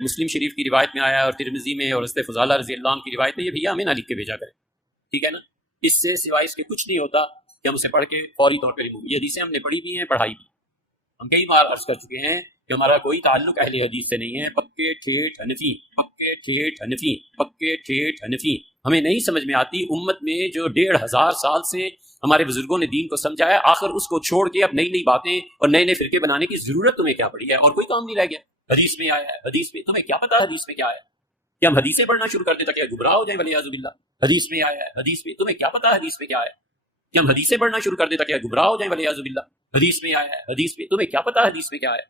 مسلم شریف کی روایت میں آیا ہے اور ترمذی میں اور حضرت فضالہ رضی اللہ عنہ کی روایت میں، یہ بھیا ہمیں نہ لکھ کے بھیجا کرے، ٹھیک ہے نا؟ اس سے سوائے اس کے کچھ نہیں ہوتا کہ ہم اسے پڑھ کے فوری طور پہ ریموو. یہ حدیثیں ہم نے پڑھی بھی ہیں، پڑھائی بھی. ہم کئی بار عرض کر چکے ہیں کہ ہمارا کوئی تعلق اہل حدیث سے نہیں ہے. پکے ٹھیٹ حنفی، پکے ٹھیٹ حنفی، پکے ٹھیٹ حنفی. ہمیں نہیں سمجھ میں آتی امت میں جو 1500 سال سے ہمارے بزرگوں نے دین کو سمجھا ہے، آخر اس کو چھوڑ کے اب نئی نئی باتیں اور نئے نئے فرقے بنانے کی ضرورت تمہیں کیا پڑی ہے؟ اور کوئی کام نہیں رہ گیا. حدیث میں آیا ہے، حدیث میں تمہیں کیا پتا حدیث میں کیا ہے؟ کہ ہم حدیثیں پڑھنا شروع کر دیں تاکہ گمراہ ہو جائیں ولیعاذ باللہ. حدیث میں آیا ہے، حدیث میں تمہیں کیا پتا حدیث میں کیا ہے؟ کہ ہم حدیثیں پڑھنا شروع کر دیں تاکہ گمراہ ہو جائیں ولیعاذ باللہ. حدیث میں آیا ہے، حدیث میں تمہیں کیا پتا حدیث میں کیا ہے؟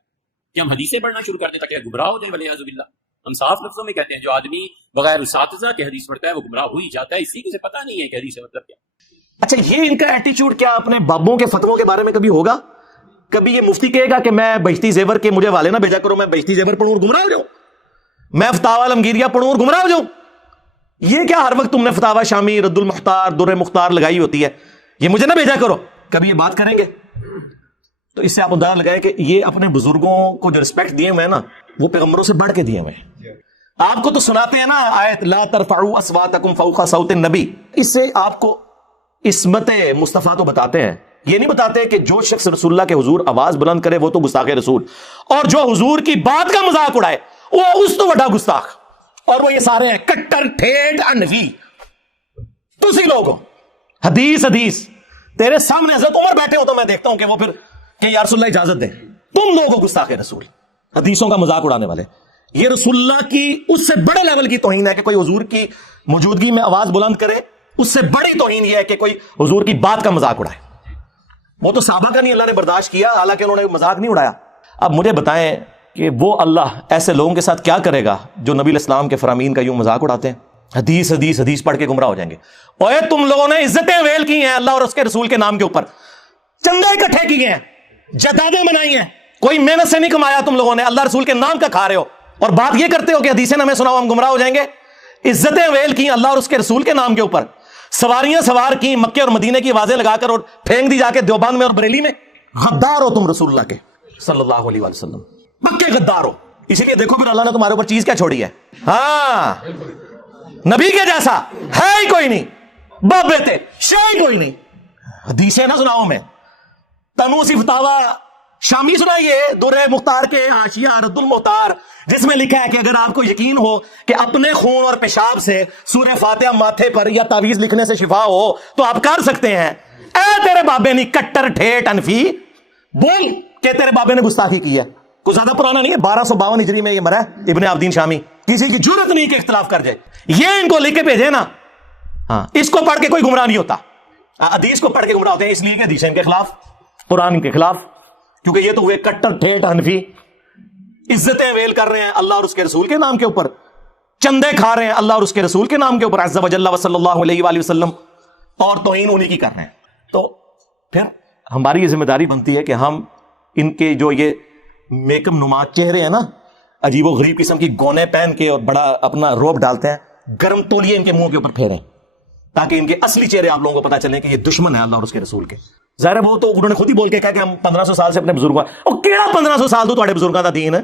کہ ہم حدیثیں پڑھنا شروع کر دیں تاکہ گمراہ ہو جائیں ولیعاذ باللہ. ہم صاف لفظوں میں کہتے ہیں جو آدمی بغیر اساتذہ کے حدیث پڑھتا ہے وہ گمراہ ہو ہی جاتا ہے، اسی کو سے پتہ نہیں ہے کہ حدیث کا مطلب کیا. اچھا، یہ ان کا ایٹیچیوڈ کیا اپنے بابوں کے فتووں کے بارے میں کبھی ہوگا؟ کبھی یہ مفتی کہے گا کہ میں بہشتی زیور کے مجھے والے نہ بھیجا کرو، میں بہشتی زیور پڑھوں اور گمراہ ہو جاؤں، میں فتاوی عالمگیریہ پڑھوں اور گمراہ ہو جاؤں؟ یہ کیا ہر وقت تم نے فتاوی شامی، رد المختار، در مختار لگائی ہوتی ہے، یہ مجھے نہ بھیجا کرو؟ کبھی یہ بات کریں گے؟ تو اس سے آپ اندازہ لگائیں کہ یہ اپنے بزرگوں کو جو رسپیکٹ دیے ہوئے ہیں نا، وہ پیغمبروں سے بڑھ کے دیے ہوئے ہیں. آپ کو تو سناتے ہیں نا آیت لا ترفعوا اصواتکم فوق صوت النبی، اس سے آپ کو عصمت مصطفیٰ تو بتاتے ہیں. یہ نہیں بتاتے کہ جو شخص رسول اللہ کے حضور آواز بلند کرے وہ تو گستاخ رسول، اور جو حضور کی بات کا مذاق اڑائے وہ اس تو بڑا گستاخ. اور وہ یہ سارے ہیں کٹر ٹھیٹ انفی. تسی لوگ ہو حدیث حدیث، تیرے سامنے حضرت عمر بیٹھے ہو تو میں دیکھتا ہوں کہ وہ پھر کہ یا رسول اللہ اجازت دیں. تم لوگ ہو گستاخ رسول، حدیثوں کا مذاق اڑانے والے. یہ رسول اللہ کی اس سے بڑے لیول کی توہین ہے کہ کوئی حضور کی موجودگی میں آواز بلند کرے. اس سے بڑی توہین یہ ہے کہ کوئی حضور کی بات کا مذاق اڑائے. وہ تو صحابہ کا نہیں اللہ نے برداشت کیا، حالانکہ انہوں نے مذاق نہیں اڑایا. اب مجھے بتائیں کہ وہ اللہ ایسے لوگوں کے ساتھ کیا کرے گا جو نبی علیہ السلام کے فرامین کا یوں مذاق اڑاتے ہیں؟ حدیث حدیث حدیث پڑھ کے گمراہ ہو جائیں گے. اوے تم لوگوں نے عزتیں ویل کی ہیں اللہ اور اس کے رسول کے نام کے اوپر، چندے اکٹھے کیے ہیں، جدادیں بنائی ہیں، کوئی محنت سے نہیں کمایا تم لوگوں نے، اللہ رسول کے نام کا کھا رہے ہو، اور بات یہ کرتے ہو کہ حدیثیں ہمیں سناؤ ہم گمراہ ہو جائیں گے. عزتیں ویل کی اللہ اور اس کے رسول کے نام کے اوپر، سواریاں سوار کی مکے اور مدینے کی آوازیں لگا کر اور پھینک دی جا کے دیوبند میں اور بریلی میں. غدار ہو تم رسول اللہ کے صلی اللہ علیہ وسلم، پکے غدار ہو. اسی لیے دیکھو پھر اللہ نے تمہارے اوپر چیز کیا چھوڑی ہے. ہاں، نبی کے جیسا ہے ہی کوئی نہیں، باپ بیٹے شے کوئی نہیں. حدیثیں نہ سناؤ میں، تنوسی فتاوی شامی سنائیے، در مختار کے حاشیہ رد المختار، جس میں لکھا ہے کہ اگر آپ کو یقین ہو کہ اپنے خون اور پیشاب سے سورہ فاتحہ ماتھے پر یا تعویذ لکھنے سے شفا ہو تو آپ کر سکتے ہیں. اے تیرے بابے نہیں کٹر ٹھیٹ انفی، بول کہ تیرے بابے نے گستاخی کی ہے. کوئی زیادہ پرانا نہیں ہے، 1252 ہجری میں یہ مرا ہے ابن عابدین شامی. کسی کی جرت نہیں کہ اختلاف کر جائے. یہ ان کو لکھ کے بھیجے نا، ہاں، اس کو پڑھ کے کوئی گمراہ نہیں ہوتا. حدیث کو پڑھ کے گمراہ ہوتے ہیں اس لیے کہ حدیث ان کے خلاف، قرآن کے خلاف، کیونکہ یہ تو ہوئے کٹر ٹھیٹ حنفی. عزتیں ویل کر رہے ہیں اللہ اور اس کے رسول کے نام کے اوپر، چندے کھا رہے ہیں اللہ اور اس کے رسول کے نام کے اوپر عز و جل صلی اللہ علیہ وآلہ وسلم، اور توہین انہی کی کر رہے ہیں. تو پھر ہماری یہ ذمہ داری بنتی ہے کہ ہم ان کے جو یہ میکم نما چہرے ہیں نا، عجیب و غریب قسم کی گونے پہن کے اور بڑا اپنا روب ڈالتے ہیں، گرم تولیے ان کے منہ کے اوپر پھیریں تاکہ ان کے اصلی چہرے آپ لوگوں کو پتا چلے کہ یہ دشمن ہے اللہ اور اس کے رسول کے. ظاہر ہے وہ تو انہوں نے خود ہی بول کے کہا کہ ہم 1500 سال سے اپنے بزرگوں، اور کیڑا 1500 سال تو تھوڑے بزرگوں کا دین ہے،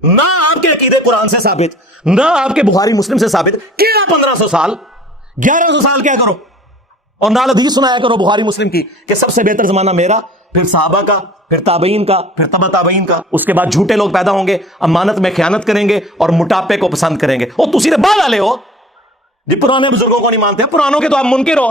نہ آپ کے عقیدے قرآن سے ثابت، نہ آپ کے بخاری مسلم سے ثابت. کیڑا 1500 سال، 1100 سال کیا کرو، اور نال حدیث سنایا کرو بخاری مسلم کی کہ سب سے بہتر زمانہ میرا، پھر صحابہ کا، پھر تابعین کا، پھر تبع تابعین کا. اس کے بعد جھوٹے لوگ پیدا ہوں گے، امانت میں خیانت کریں گے اور موٹاپے کو پسند کریں گے. اور تسی بعد والے ہو جی پرانے بزرگوں کو نہیں مانتے، پرانوں کے تو آپ منکر ہو.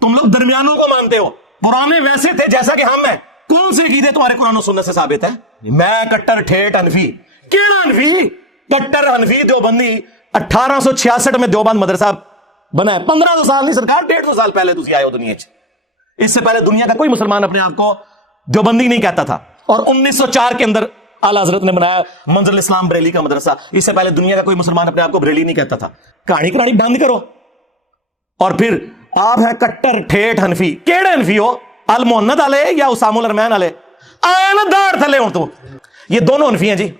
تم لوگ درمیانوں کو مانتے ہو. پرانے ویسے تھے جیسا کہ ہم ہیں. کون سے عقیدے تمہارے قرآن و سنت سے ثابت ہے؟ میں کٹر ٹھیٹ انفی. کیڑا انفی؟ کٹر انفی دیوبندی. 1866 میں دیوبند مدرسہ بنا ہے. 1500 سال نہیں سرکار، 150 سال پہلے تسی آئے ہو دنیا چ. اس سے پہلے دنیا کا کوئی مسلمان اپنے آپ کو دیوبندی نہیں کہتا تھا. اور 1904 کے اندر اعلیٰ حضرت نے بنایا منزل اسلام بریلی کا مدرسہ. اس سے پہلے دنیا کا کوئی مسلمان اپنے آپ کو بریلی نہیں کہتا تھا. کہانی بند کرو. اور پھر آپ ہیں کٹر ٹھیٹ حنفی. کیڑے حنفی ہو؟ المحنت والے یا اسام الرحمن والے؟ آیا نا داڑ تھلے ہوں تو. یہ دونوں حنفی ہیں جی.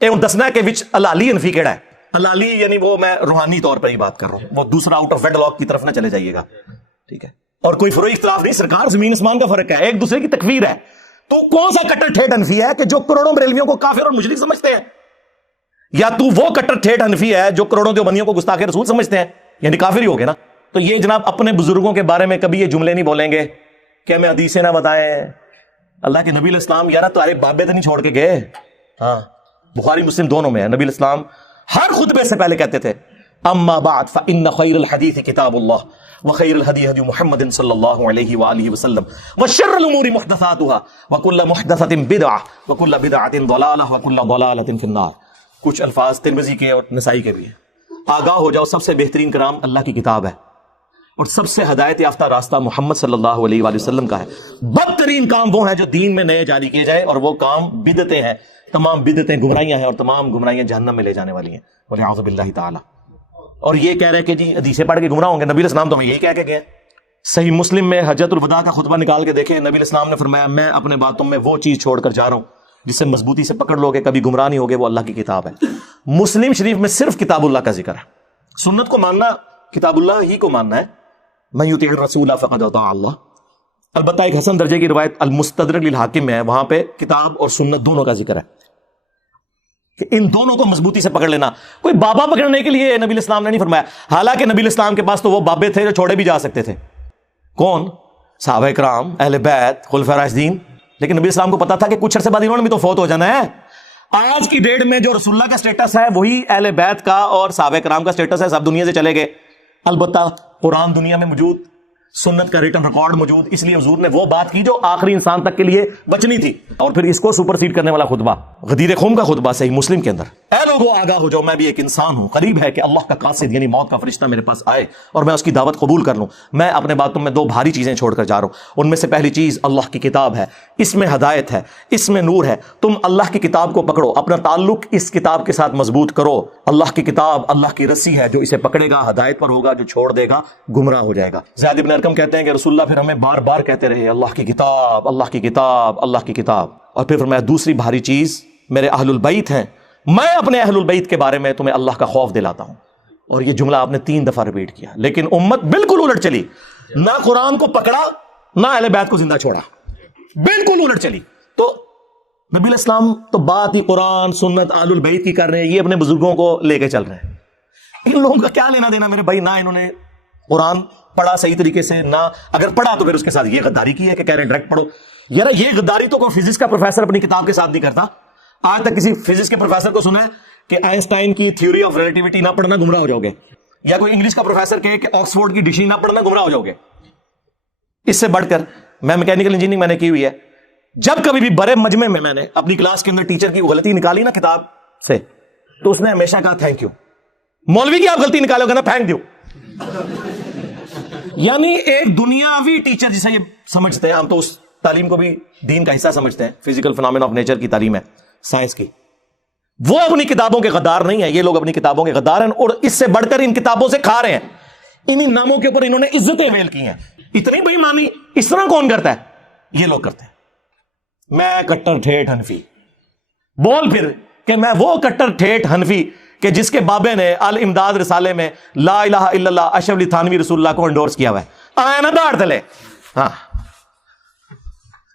یہ دسنا ہے کہ وچ الالی حنفی کیڑا ہے. الالی یعنی وہ میں روحانی طور پر ہی بات کر رہا ہوں، وہ دوسرا آؤٹ آف ویڈ لاک کی طرف نہ چلے جائیے گا، ٹھیک ہے؟ اور کوئی فروئی اختلاف نہیں، سرکار زمین اسمان کا فرق ہے، ایک دوسرے کی تکفیر ہے. تو کون سا کٹر ٹھیٹ حنفی ہے کہ جو کروڑوں بریلویوں کو کافر اور مشرک سمجھتے ہیں؟ یا تو وہ کٹر ٹھیٹ حنفی ہے جو کروڑوں دیوبندیوں کو گستاخ رسول سمجھتے ہیں، یعنی کافر ہی ہو گئے نا. تو یہ جناب اپنے بزرگوں کے بارے میں کبھی یہ جملے نہیں بولیں گے کہ ہمیں حدیثیں نہ بتائیں. اللہ کے نبی علیہ السلام یار تمہارے بابے تو نہیں چھوڑ کے گئے. ہاں بخاری مسلم دونوں میں ہے. نبی علیہ السلام ہر خطبے سے پہلے کہتے تھے اما بعد فإن خیر الحدیث کتاب اللہ وخیر الہدی ہدی محمد صلی اللہ علیہ وآلہ وسلم وشر الامور محدثاتها وکل محدثۃ بدعہ وکل بدعۃ ضلالہ وکل ضلالۃ فی النار. کچھ الفاظ ترمذی کے اور نسائی کے بھی ہیں. آگاہ ہو جاؤ سب سے بہترین کلام اللہ کی کتاب ہے اور سب سے ہدایت یافتہ راستہ محمد صلی اللہ علیہ وآلہ وسلم کا ہے. بدترین کام وہ ہیں جو دین میں نئے جاری کیے جائیں اور وہ کام بدعتیں ہیں. تمام بدعتیں گمراہیاں ہیں اور تمام گمراہیاں جہنم میں لے جانے والی ہیں والعیاذ باللہ تعالی. اور یہ کہہ رہے کہ جی حدیثیں پڑھ کے گمراہ ہوں گے. نبی علیہ السلام تو ہمیں یہی کہہ کے گئے. صحیح مسلم میں حجۃ الوداع کا خطبہ نکال کے دیکھیں. نبی علیہ السلام نے فرمایا میں اپنے باتوں میں وہ چیز چھوڑ کر جا رہا ہوں جسے مضبوطی سے پکڑ لو گے کبھی گمراہ نہیں ہوگے. وہ اللہ کی کتاب ہے. مسلم شریف میں صرف کتاب اللہ کا ذکر ہے. سنت کو ماننا کتاب اللہ ہی کو ماننا ہے. من یطیع الرسول فقد اطاع اللہ. البتہ ایک حسن درجے کی روایت المستدرک للحاکم میں ہے, وہاں پہ کتاب اور سنت دونوں کا ذکر ہے کہ ان دونوں کو مضبوطی سے پکڑ لینا. کوئی بابا پکڑنے کے لیے نبی الاسلام نے نہیں فرمایا. حالانکہ نبی الاسلام کے پاس تو وہ بابے تھے جو چھوڑے بھی جا سکتے تھے. کون؟ صحابہ کرام, اہل بیت, خلفاء راشدین. لیکن نبی الاسلام کو پتا تھا کہ کچھ عرصے بعد انہوں نے بھی تو فوت ہو جانا ہے. آج کی ڈیٹ میں جو رسول اللہ کا سٹیٹس ہے وہی اہل بیت کا اور صحابہ کرام کا سٹیٹس ہے. سب دنیا سے چلے گئے. البتہ قرآن دنیا میں موجود, سنت کا ریٹن ریکارڈ موجود, اس لیے حضور نے وہ بات کی جو آخری انسان تک کے لیے بچنی تھی. اور پھر اس کو سپر سیڈ کرنے والا خطبہ غدیر خم کا خطبہ صحیح مسلم کے اندر. اے لوگوں آگاہ ہو جاؤ, میں بھی ایک انسان ہوں. قریب ہے کہ اللہ کا قاصد یعنی موت کا فرشتہ میرے پاس آئے اور میں اس کی دعوت قبول کر لوں. میں اپنے باتوں میں دو بھاری چیزیں چھوڑ کر جا رہا ہوں. ان میں سے پہلی چیز اللہ کی کتاب ہے. اس میں ہدایت ہے, اس میں نور ہے. تم اللہ کی کتاب کو پکڑو, اپنا تعلق اس کتاب کے ساتھ مضبوط کرو. اللہ کی کتاب اللہ کی رسی ہے, جو اسے پکڑے گا ہدایت پر ہوگا, جو چھوڑ دے گا گمراہ ہو جائے گا. زید بن ارقم کہتے ہیں کہ رسول اللہ پھر ہمیں بار بار کہتے رہے اللہ کی کتاب, اللہ کی کتاب, اللہ کی کتاب. اور پھر فرمایا دوسری بھاری چیز میرے اہل البیت ہیں, میں اپنے اہل البیت کے بارے میں تمہیں اللہ کا خوف دلاتا ہوں. اور یہ جملہ آپ نے 3 دفعہ ریپیٹ کیا. لیکن امت بالکل الٹ چلی, نہ قرآن کو پکڑا نہ اہل بیت کو زندہ چھوڑا, بالکل الٹ چلی. تو نبی علیہ السلام تو بات ہی قرآن سنت اہل البیت کی کر رہے ہیں, یہ اپنے بزرگوں کو لے کے چل رہے ہیں. ان لوگوں کا کیا لینا دینا میرے بھائی؟ نہ انہوں نے قرآن پڑھا صحیح طریقے سے, نہ اگر پڑھا تو پھر اس کے ساتھ یہ غداری کی ہے کہ کہہ رہے ہیں ڈائریکٹ پڑھو. یار یہ غداری تو کوئی فزکس کا پروفیسر اپنی کتاب کے ساتھ نہیں کرتا. آج تک کسی فزکس کے پروفیسر کو سنا ہے کہ آئنسٹائن کی تھیوری آف ریلیٹیوٹی نہ پڑھنا گمراہ ہو جاؤ گے, یا کوئی انگلش کا پروفیسر کہے کہ آکسفورڈ کی ڈکشنری نہ پڑھنا گمراہ ہو جاؤ گے. اس سے بڑھ کر میں میکینیکل انجینئرنگ میں نے کی ہوئی ہے. جب کبھی بھی بڑے مجمع میں نے اپنی کلاس کے اندر ٹیچر کی غلطی نکالی نا کتاب سے, تو اس نے ہمیشہ کہا تھینک یو. مولوی کی آپ غلطی نکالو گے نا, تھینک یو. یعنی ایک دنیاوی ٹیچر جسے یہ سمجھتے ہیں, ہم تو اس تعلیم کو بھی دین کا حصہ سمجھتے ہیں, فزیکل فنامنا آف نیچر کی تعلیم ہے, سائنس کی. وہ اپنی کتابوں کے غدار نہیں ہیں, یہ لوگ اپنی کتابوں کے غدار ہیں, اور اس سے بڑھ کر ان کتابوں سے کھا رہے ہیں. انہی ناموں کے اوپر انہوں نے عزتیں میل کی ہیں. اتنی بے ایمانی اس طرح کون کرتا ہے؟ یہ لوگ کرتے ہیں. میں کٹر ٹھیٹ حنفی, بول پھر کہ میں وہ کٹر ٹھیٹ حنفی کہ جس کے بابے نے الامداد رسالے میں لا الہ الا اللہ اشرف علی تھانوی رسول اللہ کو انڈورس کیا ہوا ہے. آیا نا داڑ تلے. ہاں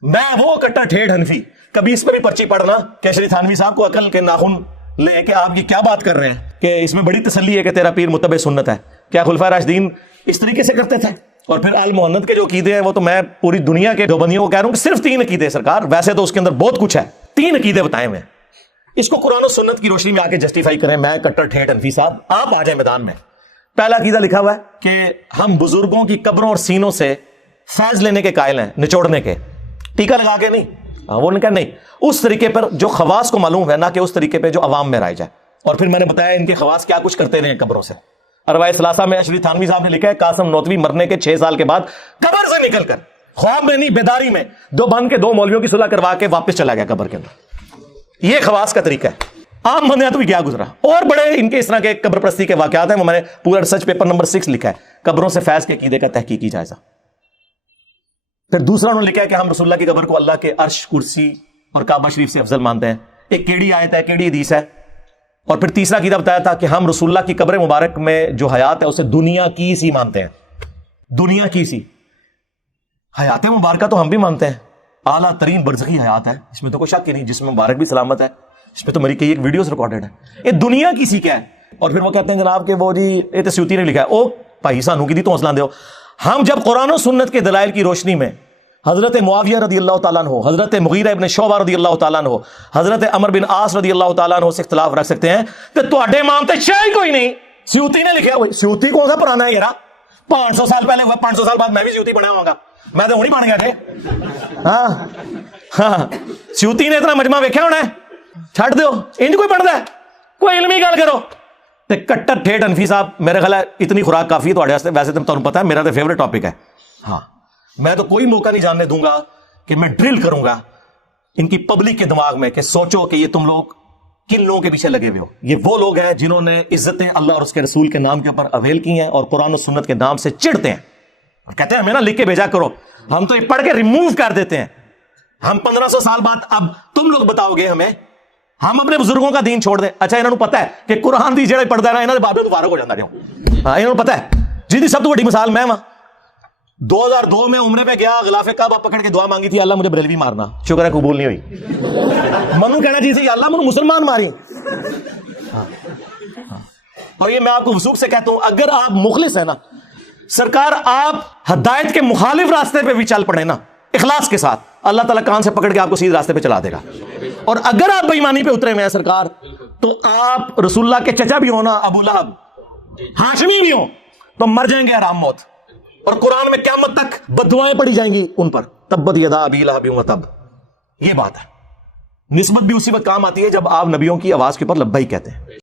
میں وہ کٹر ٹھیٹ حنفی. کبھی اس پہ بھی پرچی پڑھنا کہ اشرف تھانوی صاحب کو عقل کے ناخن لے کے آپ یہ کیا بات کر رہے ہیں کہ اس میں بڑی تسلی ہے کہ تیرا پیر متبع سنت ہے. کیا خلفائے راشدین اس طریقے سے کرتے تھے؟ اور پھر آل محمد کے جو عقیدے ہیں وہ تو میں پوری دنیا کے دیوبندیوں کو کہہ رہا ہوں کہ صرف 3 عقیدے سرکار, ویسے تو اس کے اندر بہت کچھ ہے, 3 عقیدے بتائے ہوئے. اس کو قرآن و سنت کی روشنی میں آ کے جسٹیفائی کریں. میں کٹر ٹھیٹ حنفی صاحب, آپ آ جائیں میدان میں. پہلا عقیدہ لکھا ہوا ہے کہ ہم بزرگوں کی قبروں اور سینوں سے فیض لینے کے قائل ہیں, نچوڑنے کے, ٹیکا لگا کے نہیں. وہ نے کہا نہیں, اس طریقے پر جو خواص کو معلوم ہے, نہ کہ اس طریقے پہ جو عوام میں رائج ہے. اور پھر میں نے بتایا ان کے خواص کیا کچھ کرتے رہے قبروں سے. اربعہ ثلاثہ میں اشرف تھانوی صاحب نے لکھا ہے قاسم نوتوی مرنے کے 6 سال کے بعد قبر سے نکل کر, خواب میں نہیں بیداری میں, دیوبند کے 2 مولویوں کی صلح کروا کے واپس چلا گیا قبر کے اندر. یہ خواص کا طریقہ ہے. عام بندے تو بھی کیا گزرا. اور بڑے ان کے اس طرح کے قبر پرستی کے واقعات ہیں, وہ میں نے پورا ریسرچ پیپر نمبر 6 لکھا ہے, قبروں سے فیض کے عقیدے کا تحقیقی جائزہ. پھر دوسرا انہوں نے لکھا ہے کہ ہم رسول اللہ کی قبر کو اللہ کے عرش, کرسی اور کعبہ شریف سے افضل مانتے ہیں. ایک کیڑی آیت ہے, کیڑی حدیث ہے. اور پھر تیسرا عقیدہ بتایا تھا کہ ہم رسول اللہ کی قبر مبارک میں جو حیات ہے اسے دنیا کی سی مانتے ہیں. دنیا کی سی حیات مبارکہ تو ہم بھی مانتے ہیں, اعلیٰ ترین برزخی حیات ہے, اس میں تو کوئی شک ہی نہیں. جسم مبارک بھی سلامت ہے, اس پہ تو میری کئی ایک ویڈیوز ریکارڈڈ ہے. یہ دنیا کی سیکھ ہے. اور پھر وہ کہتے ہیں جناب کہ وہ جی یہ تو سیوطی نے لکھا ہے. او بھائی سانو کی دی تو حوصلہ دو. ہم جب قرآن و سنت کے دلائل کی روشنی میں حضرت معاویہ رضی اللہ تعالیٰ عنہ، حضرت مغیرہ ابن شعبہ رضی اللہ تعالیٰ عنہ، حضرت عمر بن عاص رضی اللہ تعالیٰ عنہ سے اختلاف رکھ سکتے ہیں تو تواڈے امام تے شے کوئی نہیں. سیوطی نے لکھا. سیوطی کون سا پرانا ہے یار؟ 500 سال پہلے ہوا. 500 سال بعد میں بھی سیوطی بنا ہوں گا. میں تو ہوں نہیں بن گیا تھے. ہاں سیوطی نے اتنا مجمع ویکھیا ہونا ہے. چھڈ دیو انج کوئی پڑھدا ہے. کوئی علمی گل کرو. تے کٹر ٹھیٹ انفی صاحب میرے خیال ہے اتنی خوراک کافی ہے تواڈے واسطے. ویسے تو تانوں پتہ ہے میرا تو فیوریٹ ٹاپک ہے. ہاں میں تو کوئی موقع نہیں جاننے دوں گا کہ میں ڈرل کروں گا ان کی پبلک کے دماغ میں کہ سوچو کہ یہ تم لوگ کن لوگوں کے پیچھے لگے ہوئے ہو. یہ وہ لوگ ہیں جنہوں نے عزتیں اللہ اور اس کے رسول کے نام کے اوپر اویل کی ہیں اور قرآن و سنت کے نام سے چڑھتے ہیں اور کہتے ہیں ہمیں نا لکھ کے بھیجا کرو. ہم تو یہ پڑھ کے ریموو کر دیتے ہیں. ہم 1500 سال بعد اب تم لوگ بتاؤ گے ہمیں ہم اپنے بزرگوں کا دین چھوڑ دیں. اچھا انہوں نے پتا ہے کہ قرآن دی جڑے پڑھتا ہے نا انہوں نے بابے مبارک ہو جاتا جاؤ. ہاں انہوں نے پتا ہے. جی سب تو بڑی مثال میں وہاں 2002 میں عمرے پہ گیا. غلاف کعبہ پکڑ کے دعا مانگی تھی اللہ مجھے بریلوی مارنا. شکر ہے قبول نہیں ہوئی. منو کہنا چاہیے یا اللہ منو مسلمان ماری. اور یہ میں آپ کو وثوق سے کہتا ہوں اگر آپ مخلص ہیں نا سرکار آپ ہدایت کے مخالف راستے پہ بھی چل پڑے نا اخلاص کے ساتھ اللہ تعالیٰ کان سے پکڑ کے آپ کو سیدھے راستے پہ چلا دے گا. اور اگر آپ بے ایمانی پہ اترے ہوئے ہیں سرکار تو آپ رسول اللہ کے چچا بھی ہو نا ابو لہب ہاشمی بھی ہو تو مر جائیں گے آرام موت. اور قرآن میں قیامت تک بددعائیں پڑی جائیں گی ان پر. تبت یدا ابی لہب وتب. یہ بات ہے. نسبت بھی اسی وقت کام آتی ہے جب آپ نبیوں کی آواز کے اوپر لبیک کہتے ہیں.